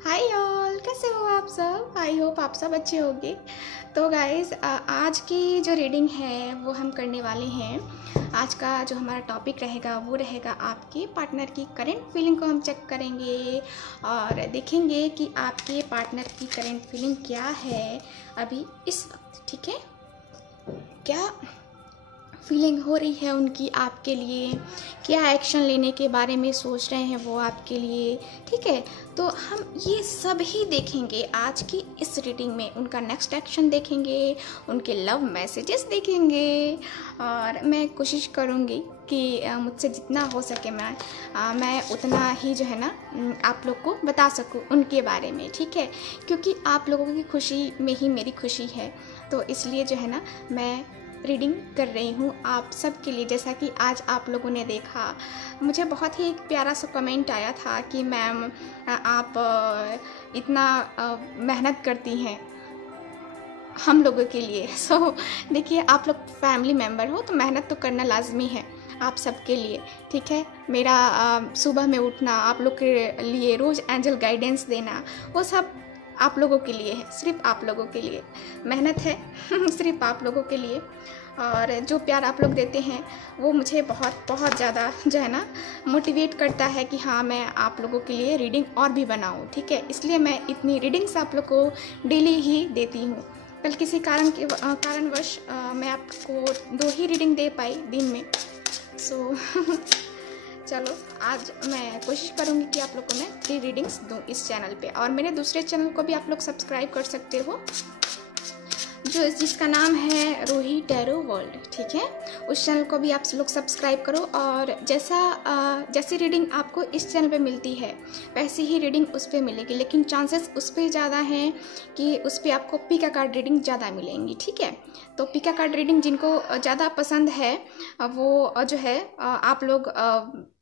Hi all, कैसे हो आप सब। आई होप आप सब अच्छे होंगे। तो गाइस, आज की जो रीडिंग है वो हम करने वाले हैं। आज का जो हमारा टॉपिक रहेगा वो रहेगा आपके पार्टनर की करेंट फीलिंग को हम चेक करेंगे और देखेंगे कि आपके पार्टनर की करेंट फीलिंग क्या है अभी इस वक्त। ठीक है, क्या फीलिंग हो रही है उनकी आपके लिए, क्या एक्शन लेने के बारे में सोच रहे हैं वो आपके लिए। ठीक है, तो हम ये सब ही देखेंगे आज की इस रीडिंग में। उनका नेक्स्ट एक्शन देखेंगे, उनके लव मैसेजेस देखेंगे और मैं कोशिश करूँगी कि मुझसे जितना हो सके मैं उतना ही जो है ना आप लोग को बता सकूँ उनके बारे में। ठीक है, क्योंकि आप लोगों की खुशी में ही मेरी खुशी है, तो इसलिए जो है ना मैं रीडिंग कर रही हूँ आप सब के लिए। जैसा कि आज आप लोगों ने देखा, मुझे बहुत ही एक प्यारा सा कमेंट आया था कि मैम आप इतना मेहनत करती हैं हम लोगों के लिए। सो देखिए, आप लोग फैमिली मेम्बर हो तो मेहनत तो करना लाजमी है आप सबके लिए। ठीक है, मेरा सुबह में उठना, आप लोग के लिए रोज़ एंजल गाइडेंस देना, वो सब आप लोगों के लिए है, सिर्फ आप लोगों के लिए मेहनत है सिर्फ आप लोगों के लिए। और जो प्यार आप लोग देते हैं वो मुझे बहुत बहुत ज़्यादा जो है ना मोटिवेट करता है कि हाँ, मैं आप लोगों के लिए रीडिंग और भी बनाऊँ। ठीक है, इसलिए मैं इतनी रीडिंग्स आप लोग को डेली ही देती हूँ। कल किसी कारणवश मैं आपको 2 ही रीडिंग दे पाई दिन में। सो चलो, आज मैं कोशिश करूँगी कि आप लोग को मैं 3 रीडिंग्स दूँ इस चैनल पे। और मेरे दूसरे चैनल को भी आप लोग सब्सक्राइब कर सकते हो, जिसका नाम है रूही टैरो वर्ल्ड। ठीक है, उस चैनल को भी आप लोग सब्सक्राइब करो। और जैसी रीडिंग आपको इस चैनल पे मिलती है वैसी ही रीडिंग उस पर मिलेगी, लेकिन चांसेस उस पर ज़्यादा हैं कि उस पर आपको पिका कार्ड रीडिंग ज़्यादा मिलेंगी। ठीक है, तो पिका कार्ड रीडिंग जिनको ज़्यादा पसंद है वो जो है आप लोग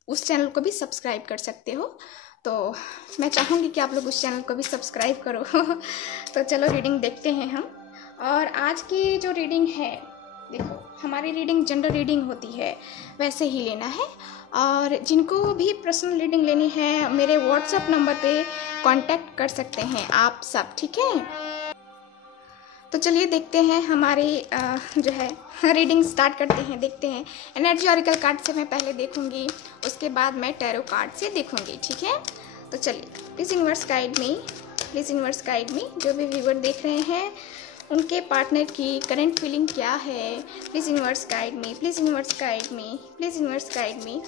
उस चैनल को भी सब्सक्राइब कर सकते हो। तो मैं चाहूँगी कि आप लोग उस चैनल को भी सब्सक्राइब करो तो चलो रीडिंग देखते हैं हम। और आज की जो रीडिंग है, देखो, हमारी रीडिंग जनरल रीडिंग होती है, वैसे ही लेना है। और जिनको भी पर्सनल रीडिंग लेनी है मेरे व्हाट्सएप नंबर पे कांटेक्ट कर सकते हैं आप सब। ठीक है, तो चलिए देखते हैं हमारी जो है रीडिंग स्टार्ट करते हैं। देखते हैं, एनर्जी ऑरिकल कार्ड से मैं पहले देखूंगी, उसके बाद मैं टैरो कार्ड से देखूंगी। ठीक है, तो चलिए, please universe guide me, please universe guide मी। जो भी व्यूअर देख रहे हैं उनके पार्टनर की करंट फीलिंग क्या है, please universe guide me, please universe guide me, please universe guide me.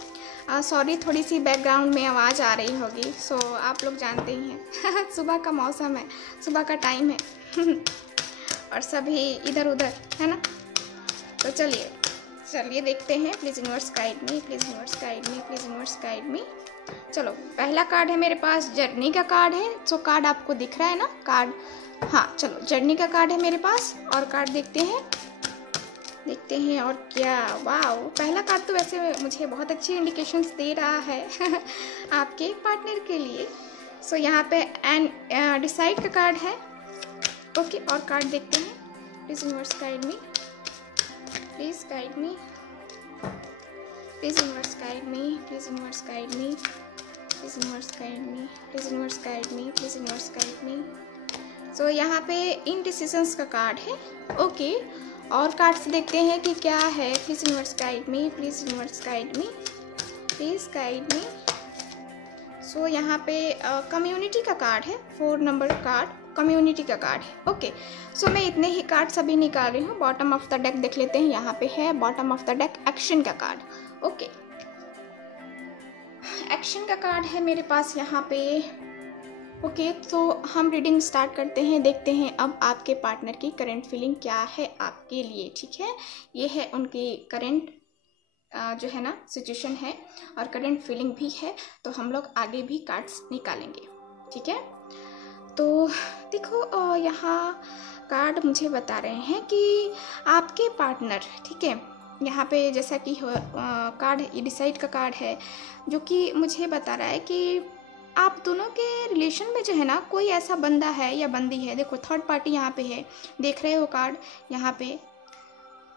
Sorry, थोड़ी सी बैकग्राउंड में आवाज़ आ रही होगी, सो आप लोग जानते ही हैं सुबह का मौसम है, सुबह का टाइम है और सभी इधर उधर है ना। तो चलिए देखते हैं, please universe guide me, please universe guide me, please universe guide मी। चलो, पहला कार्ड है मेरे पास, जर्नी का कार्ड है। सो कार्ड आपको दिख रहा है ना कार्ड, हाँ चलो, जर्नी का कार्ड है मेरे पास। और कार्ड देखते हैं और क्या, वाह, पहला कार्ड तो वैसे मुझे बहुत अच्छी इंडिकेशंस दे रहा है आपके पार्टनर के लिए। सो यहाँ पे एंड डिसाइड का कार्ड है। ओके, और कार्ड देखते हैं, please universe guide me, please guide me, please universe guide me, please universe guide me, please universe guide me, please universe guide me, please universe guide me. So यहाँ पे इनडिसिशंस का card है। Okay, और card से देखते हैं कि क्या है, please universe guide me, please universe guide me, please guide me. So यहाँ पे कम्युनिटी का कार्ड है, 4 नंबर कार्ड कम्युनिटी का कार्ड है। ओके, सो मैं इतने ही कार्ड सभी निकाल रही हूँ। बॉटम ऑफ द डेक देख लेते हैं, यहाँ पे है bottom of the deck action का कार्ड। ओके, एक्शन का कार्ड है मेरे पास यहाँ पे। ओके, तो हम रीडिंग स्टार्ट करते हैं, देखते हैं अब आपके पार्टनर की करंट फीलिंग क्या है आपके लिए। ठीक है, ये है उनकी करंट जो है ना सिचुएशन है और करंट फीलिंग भी है। तो हम लोग आगे भी कार्ड्स निकालेंगे। ठीक है, तो देखो, यहाँ कार्ड मुझे बता रहे हैं कि आपके पार्टनर, ठीक है, यहाँ पे जैसा कि कार्ड ये डिसाइड का कार्ड है, जो कि मुझे बता रहा है कि आप दोनों के रिलेशन में जो है ना कोई ऐसा बंदा है या बंदी है। देखो, थर्ड पार्टी यहाँ पे है, देख रहे हो कार्ड, यहाँ पे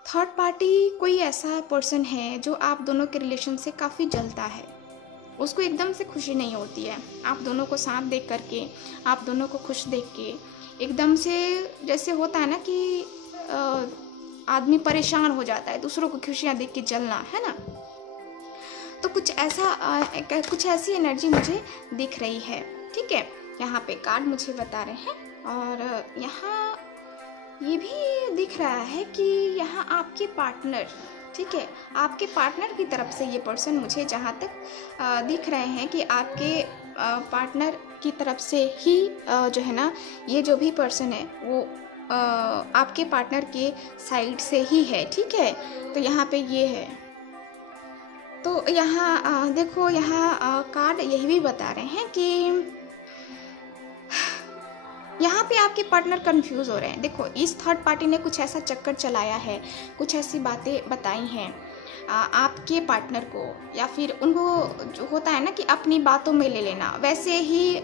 थर्ड पार्टी कोई ऐसा पर्सन है जो आप दोनों के रिलेशन से काफ़ी जलता है। उसको एकदम से खुशी नहीं होती है। आप दोनों को साथ देख करके, आप दोनों को खुश देख के एकदम से जैसे होता है ना कि आदमी परेशान हो जाता है, दूसरों को खुशियाँ देख के जलना, है ना। तो कुछ ऐसी एनर्जी मुझे दिख रही है, ठीक है। यहाँ पे कार्ड मुझे बता रहे हैं, और यहाँ ये भी दिख रहा है कि यहाँ आपके पार्टनर, ठीक है, आपके पार्टनर की तरफ से ये पर्सन मुझे जहाँ तक दिख रहे हैं कि आपके पार्टनर की तरफ से ही जो है ना, ये जो भी पर्सन है वो आपके पार्टनर के साइड से ही है, ठीक है। तो यहाँ पे ये है। तो यहाँ देखो, यहाँ कार्ड यही भी बता रहे हैं कि यहाँ पे आपके पार्टनर कंफ्यूज हो रहे हैं। देखो, इस थर्ड पार्टी ने कुछ ऐसा चक्कर चलाया है, कुछ ऐसी बातें बताई हैं आपके पार्टनर को, या फिर उनको जो होता है ना कि अपनी बातों में ले लेना, वैसे ही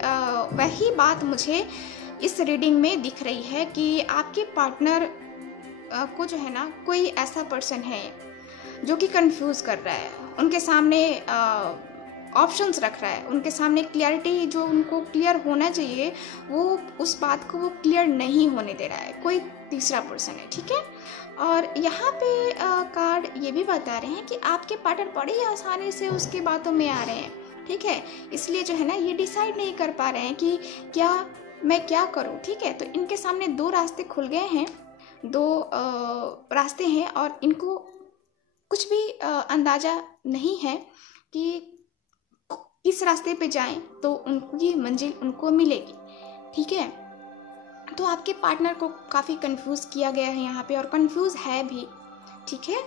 वही बात मुझे इस रीडिंग में दिख रही है कि आपके पार्टनर को जो है ना, कोई ऐसा पर्सन है जो कि कंफ्यूज कर रहा है, उनके सामने ऑप्शंस रख रहा है, उनके सामने क्लियरिटी जो उनको क्लियर होना चाहिए वो उस बात को वो क्लियर नहीं होने दे रहा है, कोई तीसरा पर्सन है, ठीक है। और यहाँ पे कार्ड ये भी बता रहे हैं कि आपके पार्टनर बड़ी ही आसानी से उसकी बातों में आ रहे हैं, ठीक है। इसलिए जो है ना, ये डिसाइड नहीं कर पा रहे हैं कि मैं क्या करूँ, ठीक है। तो इनके सामने दो रास्ते खुल गए हैं, दो रास्ते हैं, और इनको कुछ भी अंदाज़ा नहीं है कि किस रास्ते पे जाएं तो उनकी मंजिल उनको मिलेगी, ठीक है। तो आपके पार्टनर को काफ़ी कंफ्यूज किया गया है यहाँ पे, और कंफ्यूज है भी, ठीक है।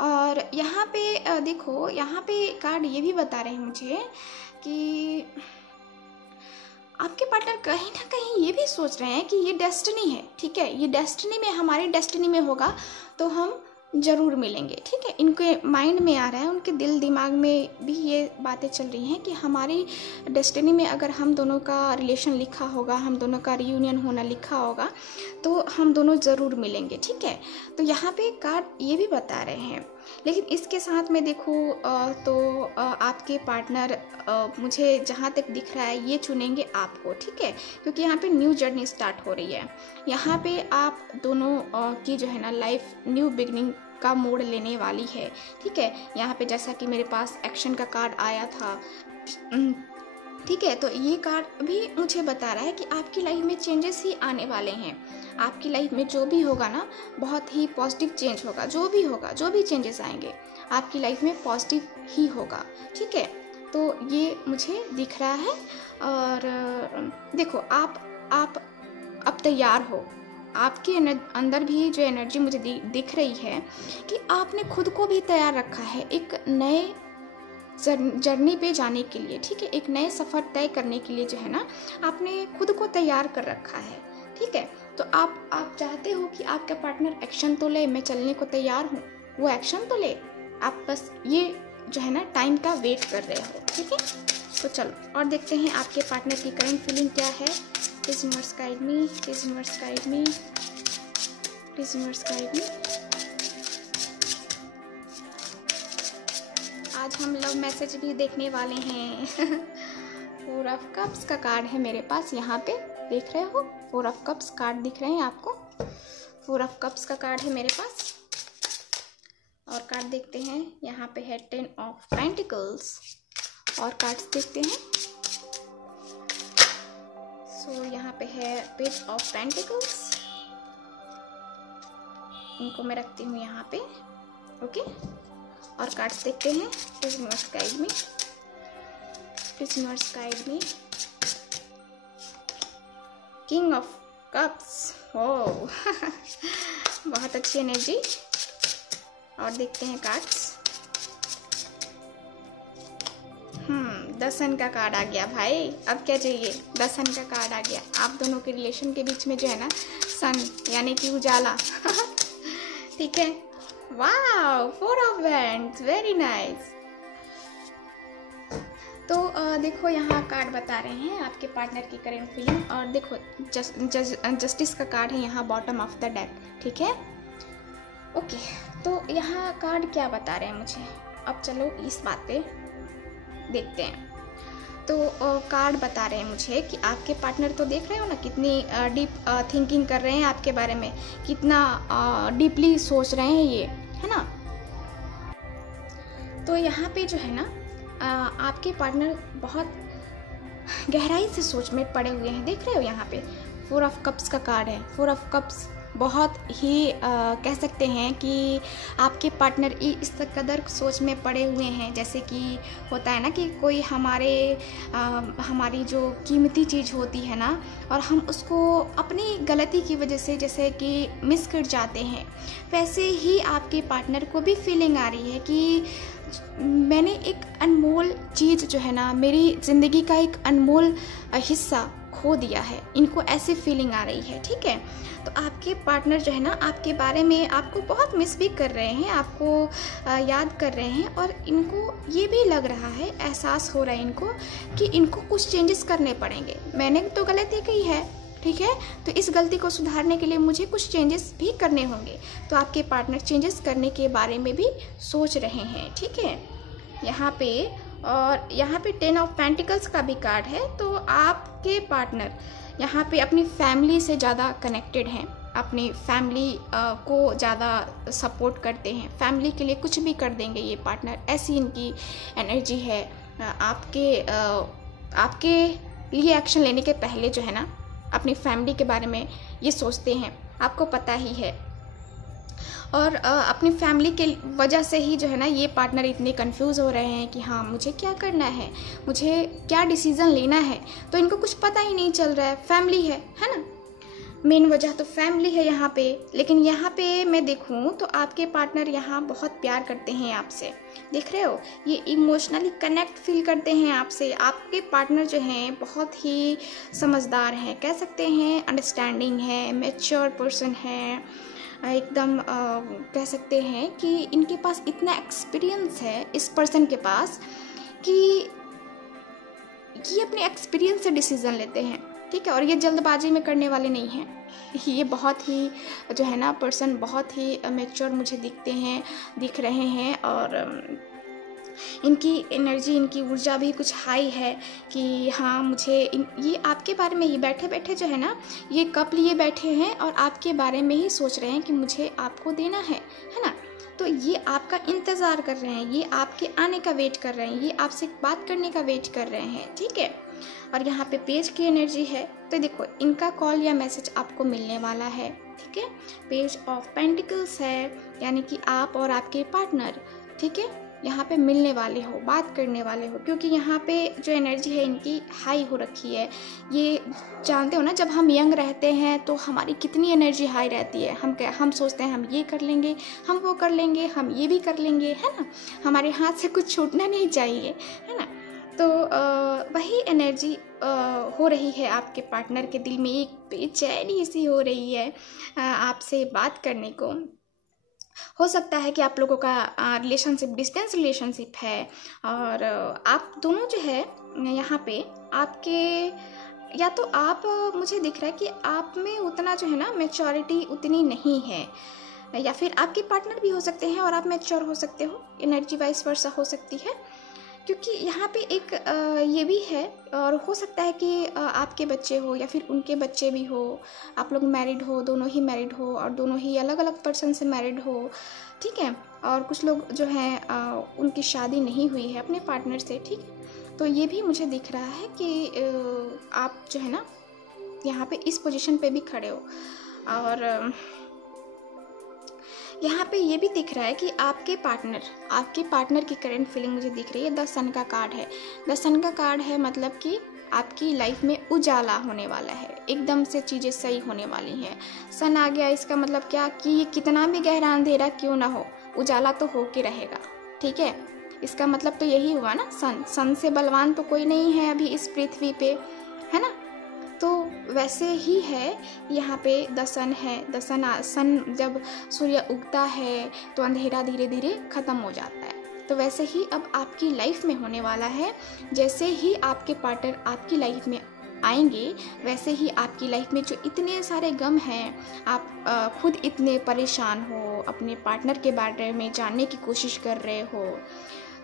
और यहाँ पे देखो, यहाँ पे कार्ड ये भी बता रहे हैं मुझे कि आपके पार्टनर कहीं ना कहीं ये भी सोच रहे हैं कि ये डेस्टिनी है, ठीक है, ये डेस्टिनी में, हमारी डेस्टिनी में होगा तो हम ज़रूर मिलेंगे, ठीक है। इनके माइंड में आ रहा है, उनके दिल दिमाग में भी ये बातें चल रही हैं कि हमारी डेस्टिनी में अगर हम दोनों का रिलेशन लिखा होगा, हम दोनों का रियूनियन होना लिखा होगा, तो हम दोनों ज़रूर मिलेंगे, ठीक है। तो यहाँ पे कार्ड ये भी बता रहे हैं। लेकिन इसके साथ में देखो तो आपके पार्टनर मुझे जहाँ तक दिख रहा है ये चुनेंगे आपको, ठीक है, क्योंकि यहाँ पे न्यू जर्नी स्टार्ट हो रही है। यहाँ पे आप दोनों की जो है ना लाइफ न्यू बिगनिंग का मोड़ लेने वाली है, ठीक है। यहाँ पे जैसा कि मेरे पास एक्शन का कार्ड आया था, ठीक है, तो ये कार्ड भी मुझे बता रहा है कि आपकी लाइफ में चेंजेस ही आने वाले हैं। आपकी लाइफ में जो भी होगा ना, बहुत ही पॉजिटिव चेंज होगा, जो भी होगा, जो भी चेंजेस आएंगे आपकी लाइफ में पॉजिटिव ही होगा, ठीक है। तो ये मुझे दिख रहा है। और देखो, आप अब तैयार हो, आपके अंदर भी जो एनर्जी मुझे दिख रही है कि आपने खुद को भी तैयार रखा है एक नए जर्नी पे जाने के लिए, ठीक है, एक नए सफ़र तय करने के लिए जो है ना, आपने खुद को तैयार कर रखा है, ठीक है। तो आप चाहते हो कि आपका पार्टनर एक्शन तो ले, मैं चलने को तैयार हूँ, वो एक्शन तो ले, आप बस ये जो है ना टाइम का वेट कर रहे हो, ठीक है। तो चलो और देखते हैं आपके पार्टनर की करंट फीलिंग क्या है। Please universe guide me, please universe guide me, please universe guide मी। आज हम लव मैसेज भी देखने वाले हैं। 4 ऑफ कप्स का कार्ड है मेरे पास, यहाँ पे देख रहे हो 4 ऑफ कप्स कार्ड दिख रहे हैं आपको। 4 ऑफ कप्स का कार्ड है मेरे पास। और कार्ड देखते हैं, यहाँ पे है 10 ऑफ पेंटिकल्स। और कार्ड्स देखते हैं, सो यहाँ पे है पेज ऑफ पेंटिकल्स। इनको मैं रखती हूँ यहाँ पे, ओके। और कार्ड्स देखते हैं, please universe guide me, please universe guide me. King of cups, oh बहुत अच्छी एनर्जी। और देखते हैं कार्ड्स, 10 सन का कार्ड आ गया भाई। अब क्या चाहिए, 10 सन का कार्ड आ गया। आप दोनों के रिलेशन के बीच में जो है ना सन यानी कि उजाला ठीक है। वाह, 4 ऑफ वैंड्स, वेरी नाइस। तो देखो यहाँ कार्ड बता रहे हैं आपके पार्टनर की करेंट फीलिंग। और देखो जस्टिस का कार्ड है यहाँ बॉटम ऑफ द डेक, ठीक है, ओके। तो यहाँ कार्ड क्या बता रहे हैं मुझे, अब चलो इस बात पे देखते हैं। तो कार्ड बता रहे हैं मुझे कि आपके पार्टनर, तो देख रहे हो ना कितनी डीप थिंकिंग कर रहे हैं आपके बारे में, कितना डीपली सोच रहे हैं ये, है ना। तो यहाँ पे जो है ना आपके पार्टनर बहुत गहराई से सोच में पड़े हुए हैं, देख रहे हो यहाँ पे 4 ऑफ कप्स का कार्ड है। 4 ऑफ कप्स बहुत ही कह सकते हैं कि आपके पार्टनर इस कदर सोच में पड़े हुए हैं, जैसे कि होता है ना कि कोई हमारी जो कीमती चीज़ होती है ना, और हम उसको अपनी गलती की वजह से जैसे कि मिस कर जाते हैं, वैसे ही आपके पार्टनर को भी फीलिंग आ रही है कि मैंने एक अनमोल चीज़ जो है ना, मेरी ज़िंदगी का एक अनमोल हिस्सा खो दिया है, इनको ऐसी फीलिंग आ रही है। ठीक है, तो आपके पार्टनर जो है ना आपके बारे में आपको बहुत मिस भी कर रहे हैं, आपको याद कर रहे हैं, और इनको ये भी लग रहा है, एहसास हो रहा है इनको कि इनको कुछ चेंजेस करने पड़ेंगे। मैंने तो गलती की है, ठीक है, तो इस गलती को सुधारने के लिए मुझे कुछ चेंजेस भी करने होंगे। तो आपके पार्टनर चेंजेस करने के बारे में भी सोच रहे हैं। ठीक है, यहाँ पे, और यहाँ पे 10 ऑफ पेंटिकल्स का भी कार्ड है। तो आपके पार्टनर यहाँ पे अपनी फैमिली से ज़्यादा कनेक्टेड हैं, अपनी फैमिली को ज़्यादा सपोर्ट करते हैं, फैमिली के लिए कुछ भी कर देंगे ये पार्टनर, ऐसी इनकी एनर्जी है। आपके लिए एक्शन लेने के पहले जो है ना अपनी फैमिली के बारे में ये सोचते हैं, आपको पता ही है। और अपनी फैमिली के वजह से ही जो है ना ये पार्टनर इतने कंफ्यूज हो रहे हैं कि हाँ मुझे क्या करना है, मुझे क्या डिसीज़न लेना है, तो इनको कुछ पता ही नहीं चल रहा है। फैमिली है ना, मेन वजह तो फैमिली है यहाँ पे। लेकिन यहाँ पे मैं देखूँ तो आपके पार्टनर यहाँ बहुत प्यार करते हैं आपसे, देख रहे हो, ये इमोशनली कनेक्ट फील करते हैं आपसे। आपके पार्टनर जो हैं बहुत ही समझदार हैं, कह सकते हैं अंडरस्टैंडिंग है, मैच्योर पर्सन है, एकदम कह सकते हैं कि इनके पास इतना एक्सपीरियंस है इस पर्सन के पास कि ये अपने एक्सपीरियंस से डिसीज़न लेते हैं। ठीक है, और ये जल्दबाजी में करने वाले नहीं हैं। ये बहुत ही जो है ना पर्सन बहुत ही मैच्योर मुझे दिख रहे हैं, और इनकी एनर्जी, इनकी ऊर्जा भी कुछ हाई है कि हाँ मुझे ये आपके बारे में ही बैठे बैठे जो है ना ये कप लिए बैठे हैं और आपके बारे में ही सोच रहे हैं कि मुझे आपको देना है ना। तो ये आपका इंतज़ार कर रहे हैं, ये आपके आने का वेट कर रहे हैं, ये आपसे बात करने का वेट कर रहे हैं। ठीक है, और यहाँ पे पेज की एनर्जी है, तो देखो इनका कॉल या मैसेज आपको मिलने वाला है। ठीक है, पेज ऑफ पेंटिकल्स है, यानी कि आप और आपके पार्टनर, ठीक है, यहाँ पे मिलने वाले हो, बात करने वाले हो, क्योंकि यहाँ पे जो एनर्जी है इनकी हाई हो रखी है। ये जानते हो ना जब हम यंग रहते हैं तो हमारी कितनी एनर्जी हाई रहती है, हम सोचते हैं हम ये कर लेंगे, हम वो कर लेंगे, हम ये भी कर लेंगे, है ना, हमारे हाथ से कुछ छूटना नहीं चाहिए, है ना। तो वही एनर्जी हो रही है आपके पार्टनर के दिल में, एक बेचैनी सी हो रही है आपसे बात करने को। हो सकता है कि आप लोगों का रिलेशनशिप डिस्टेंस रिलेशनशिप है, और आप दोनों जो है यहाँ पे आपके, या तो आप मुझे दिख रहा है कि आप में उतना जो है ना मैच्योरिटी उतनी नहीं है, या फिर आपके पार्टनर भी हो सकते हैं और आप मैच्योर हो सकते हो, एनर्जी वाइस वर्सा हो सकती है। क्योंकि यहाँ पे एक ये भी है, और हो सकता है कि आपके बच्चे हो या फिर उनके बच्चे भी हो, आप लोग मैरिड हो, दोनों ही मैरिड हो और दोनों ही अलग अलग पर्सन से मैरिड हो। ठीक है, और कुछ लोग जो हैं उनकी शादी नहीं हुई है अपने पार्टनर से। ठीक है, तो ये भी मुझे दिख रहा है कि आप जो है ना यहाँ पे इस पोजीशन पे भी खड़े हो, और यहाँ पे ये भी दिख रहा है कि आपके पार्टनर की करंट फीलिंग मुझे दिख रही है। द सन का कार्ड है, द सन का कार्ड है मतलब कि आपकी लाइफ में उजाला होने वाला है, एकदम से चीज़ें सही होने वाली हैं। सन आ गया, इसका मतलब क्या कि ये कितना भी गहरा अंधेरा क्यों ना हो, उजाला तो हो के रहेगा। ठीक है, इसका मतलब तो यही हुआ ना, सन से बलवान तो कोई नहीं है अभी इस पृथ्वी पे, है ना। तो वैसे ही है यहाँ पे द सन है, द सन जब सूर्य उगता है तो अंधेरा धीरे धीरे ख़त्म हो जाता है। तो वैसे ही अब आपकी लाइफ में होने वाला है, जैसे ही आपके पार्टनर आपकी लाइफ में आएंगे वैसे ही आपकी लाइफ में जो इतने सारे गम हैं, आप खुद इतने परेशान हो, अपने पार्टनर के बारे में जानने की कोशिश कर रहे हो,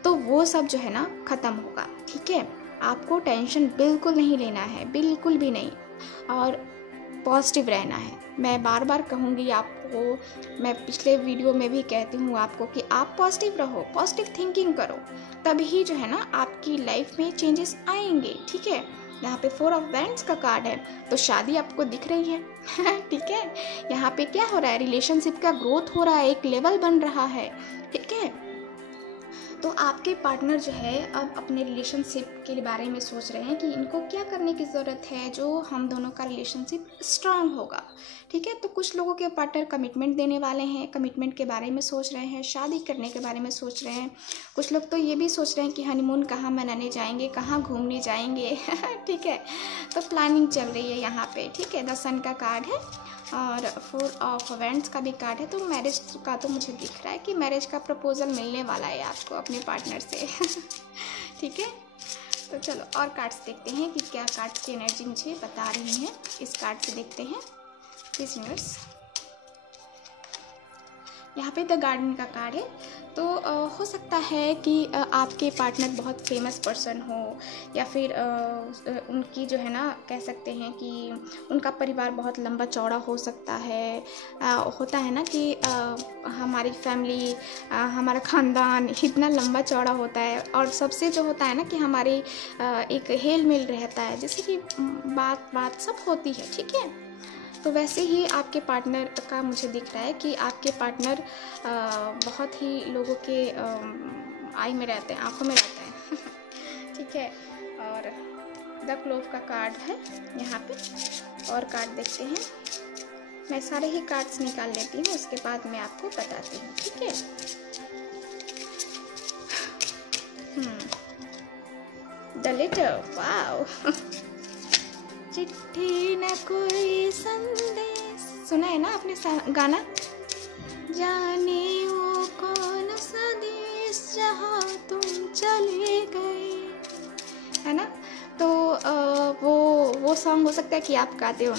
तो वो सब जो है ना ख़त्म होगा। ठीक है, आपको टेंशन बिल्कुल नहीं लेना है, बिल्कुल भी नहीं, और पॉजिटिव रहना है। मैं बार बार कहूँगी आपको, मैं पिछले वीडियो में भी कहती हूँ आपको कि आप पॉजिटिव रहो, पॉजिटिव थिंकिंग करो, तभी जो है ना आपकी लाइफ में चेंजेस आएंगे। ठीक है, यहाँ पे 4 ऑफ वैंड्स का कार्ड है, तो शादी आपको दिख रही है। ठीक है, यहाँ पे क्या हो रहा है, रिलेशनशिप का ग्रोथ हो रहा है, एक लेवल बन रहा है। ठीक है, तो आपके पार्टनर जो है अब अपने रिलेशनशिप के बारे में सोच रहे हैं कि इनको क्या करने की ज़रूरत है जो हम दोनों का रिलेशनशिप स्ट्रांग होगा। ठीक है, तो कुछ लोगों के पार्टनर कमिटमेंट देने वाले हैं, कमिटमेंट के बारे में सोच रहे हैं, शादी करने के बारे में सोच रहे हैं। कुछ लोग तो ये भी सोच रहे हैं कि हनीमून कहाँ मनाने जाएंगे, कहाँ घूमने जाएंगे। ठीक है, तो प्लानिंग चल रही है यहाँ पे। ठीक है, द सन का कार्ड है और 4 ऑफ वैंड्स का भी कार्ड है, तो मैरिज का तो मुझे दिख रहा है कि मैरिज का प्रपोजल मिलने वाला है आपको अपने पार्टनर से। ठीक है, तो चलो और कार्ड्स देखते हैं कि क्या कार्ड्स की एनर्जी मुझे बता रही हैं। इस कार्ड से देखते हैं प्लीज यूनिवर्स। यहाँ पे द गार्डन का कार्ड है, तो हो सकता है कि आपके पार्टनर बहुत फेमस पर्सन हो, या फिर उनकी जो है ना कह सकते हैं कि उनका परिवार बहुत लंबा चौड़ा हो सकता है। होता है ना कि हमारी फैमिली, हमारा ख़ानदान इतना लंबा चौड़ा होता है, और सबसे जो होता है ना कि हमारी एक हेल मेल रहता है, जैसे कि बात सब होती है। ठीक है, तो वैसे ही आपके पार्टनर का मुझे दिख रहा है कि आपके पार्टनर बहुत ही लोगों के आई में रहते हैं, आंखों में रहते हैं। ठीक है, और द क्लोव का कार्ड है यहाँ पे, और कार्ड देखते हैं। मैं सारे ही कार्ड्स निकाल लेती हूँ, उसके बाद मैं आपको बताती हूँ। ठीक है, द लेटर, वाओ। चिट्ठी न कोई संदेश, सुना है ना आपने गाना, जाने वो कौन सा देश जहाँ तुम चले गए, है ना। तो वो सॉन्ग हो सकता है कि आप गाते हो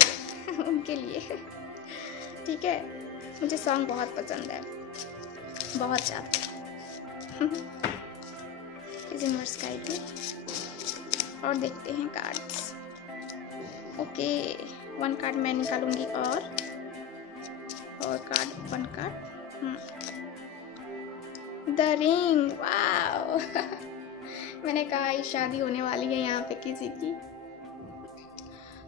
उनके लिए। ठीक है, मुझे सॉन्ग बहुत पसंद है, बहुत ज़्यादा। इस यूनिवर्स का ही, और देखते हैं कार्ड्स। ओके, 1 कार्ड मैं निकालूंगी, और card 1 card, the ring, wow. मैंने कहा ये शादी होने वाली है यहाँ पे किसी की।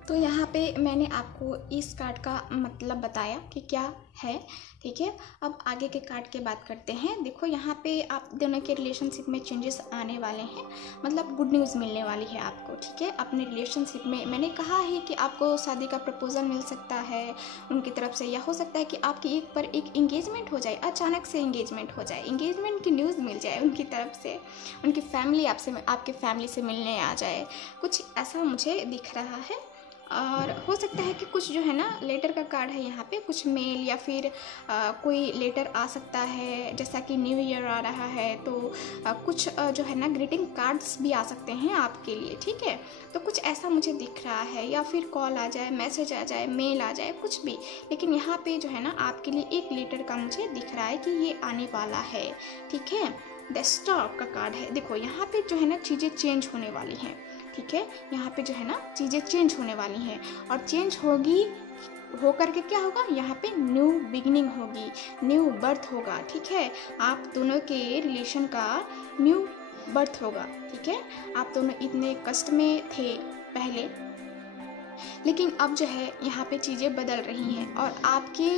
तो यहाँ पे मैंने आपको इस कार्ड का मतलब बताया कि क्या है। ठीक है, अब आगे के कार्ड की बात करते हैं। देखो यहाँ पे आप दोनों के रिलेशनशिप में चेंजेस आने वाले हैं, मतलब गुड न्यूज़ मिलने वाली है आपको। ठीक है, अपने रिलेशनशिप में मैंने कहा है कि आपको शादी का प्रपोजल मिल सकता है उनकी तरफ से, या हो सकता है कि आपकी एक पर एक इंगेजमेंट हो जाए, अचानक से इंगेजमेंट हो जाए, इंगेजमेंट की न्यूज़ मिल जाए उनकी तरफ से, उनकी फैमिली आपके फैमिली से मिलने आ जाए, कुछ ऐसा मुझे दिख रहा है। और हो सकता है कि कुछ जो है ना लेटर का कार्ड है यहाँ पे, कुछ मेल या फिर कोई लेटर आ सकता है, जैसा कि न्यू ईयर आ रहा है तो कुछ जो है ना ग्रीटिंग कार्ड्स भी आ सकते हैं आपके लिए। ठीक है, तो कुछ ऐसा मुझे दिख रहा है, या फिर कॉल आ जाए, मैसेज आ जाए, मेल आ जाए, कुछ भी, लेकिन यहाँ पे जो है ना आपके लिए एक लेटर का मुझे दिख रहा है कि ये आने वाला है। ठीक है, द स्टार का कार्ड है। देखो यहाँ पे जो है ना चीज़ें चेंज होने वाली हैं। ठीक है, यहाँ पे जो है ना चीज़ें चेंज होने वाली हैं, और चेंज हो करके क्या होगा, यहाँ पे न्यू बिगिनिंग होगी, न्यू बर्थ होगा। ठीक है, आप दोनों के रिलेशन का न्यू बर्थ होगा। ठीक है, आप दोनों इतने कष्ट में थे पहले, लेकिन अब जो है यहाँ पे चीज़ें बदल रही हैं, और आपके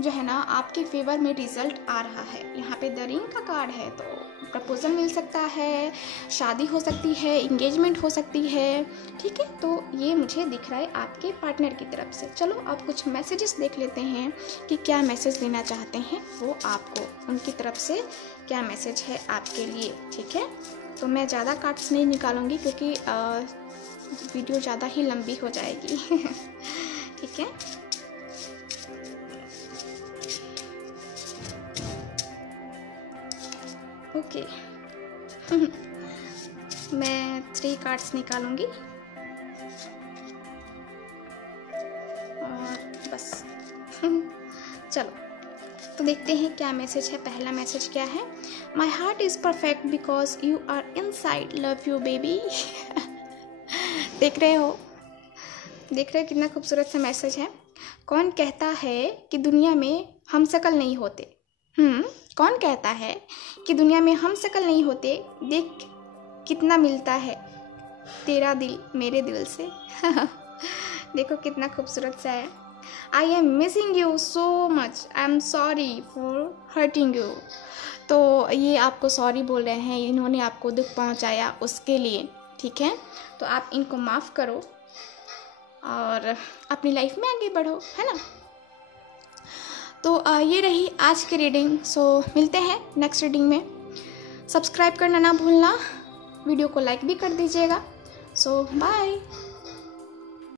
जो है ना आपके फेवर में रिजल्ट आ रहा है। यहाँ पे द रिंग का कार्ड है, तो प्रपोजल मिल सकता है, शादी हो सकती है, इंगेजमेंट हो सकती है। ठीक है, तो ये मुझे दिख रहा है आपके पार्टनर की तरफ से। चलो अब कुछ मैसेजेस देख लेते हैं कि क्या मैसेज देना चाहते हैं वो आपको, उनकी तरफ से क्या मैसेज है आपके लिए। ठीक है, तो मैं ज़्यादा कार्ड्स नहीं निकालूंगी क्योंकि वीडियो ज़्यादा ही लंबी हो जाएगी। ठीक है, ओके। मैं 3 कार्ड्स निकालूंगी और बस। चलो तो देखते हैं क्या मैसेज है। पहला मैसेज क्या है, my heart is perfect because you are inside, love you baby. देख रहे हो कितना खूबसूरत सा मैसेज है। कौन कहता है कि दुनिया में हम शकल नहीं होते? कौन कहता है कि दुनिया में हम शकल नहीं होते? देख कितना मिलता है तेरा दिल मेरे दिल से। देखो कितना खूबसूरत सा है। I am missing you so much, I am sorry for hurting you. तो ये आपको सॉरी बोल रहे हैं, इन्होंने आपको दुख पहुंचाया उसके लिए, ठीक है? तो आप इनको माफ़ करो और अपनी लाइफ में आगे बढ़ो, है ना? तो ये रही आज की रीडिंग। सो मिलते हैं नेक्स्ट रीडिंग में। सब्सक्राइब करना ना भूलना, वीडियो को लाइक भी कर दीजिएगा। सो बाय।